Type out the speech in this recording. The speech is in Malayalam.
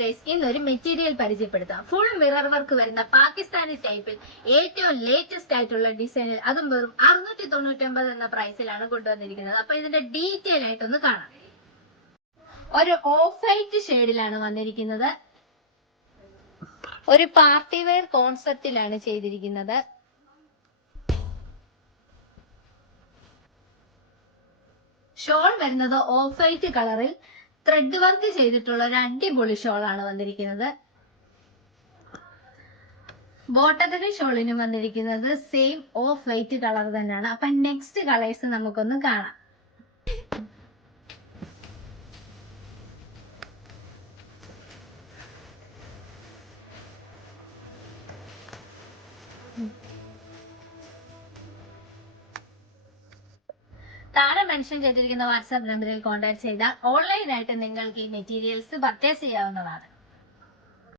ഗൈസ്, ഇന്നൊരു മെറ്റീരിയൽ പരിചയപ്പെടുത്താം. ഫുൾ മിറർ വർക്ക് വരുന്ന പാകിസ്ഥാനി ടൈപ്പിൽ ഏറ്റവും ലേറ്റസ്റ്റ് ആയിട്ടുള്ള ഡിസൈനിൽ അതും വെറും 699 എന്ന പ്രൈസിലാണ് കൊണ്ടുവന്നിരിക്കുന്നത്. അപ്പൊ ഇതിന്റെ ഡീറ്റെയിൽ ആയിട്ടൊന്ന് കാണാം. ഒരു ഓഫ് വൈറ്റ് ഷെയ്ഡിലാണ് വന്നിരിക്കുന്നത്. ഒരു പാർട്ടി വെയർ കോൺസെപ്റ്റിലാണ് ചെയ്തിരിക്കുന്നത്. ഷോൾ വരുന്നത് ഓഫ് വൈറ്റ് കളറിൽ ത്രെഡ് വർക്ക് ചെയ്തിട്ടുള്ള ഒരു അടിപൊളി ഷോളാണ് വന്നിരിക്കുന്നത്. ബോട്ടത്തിനും ഷോളിനും വന്നിരിക്കുന്നത് സെയിം ഓഫ് വൈറ്റ് കളർ തന്നെയാണ്. അപ്പൊ നെക്സ്റ്റ് കളേഴ്സ് നമുക്കൊന്ന് കാണാം. താഴെ മെൻഷൻ ചെയ്തിരിക്കുന്ന വാട്സാപ്പ് നമ്പറിൽ കോൺടാക്ട് ചെയ്താൽ ഓൺലൈനായിട്ട് നിങ്ങൾക്ക് ഈ മെറ്റീരിയൽസ് പർച്ചേസ് ചെയ്യാവുന്നതാണ്.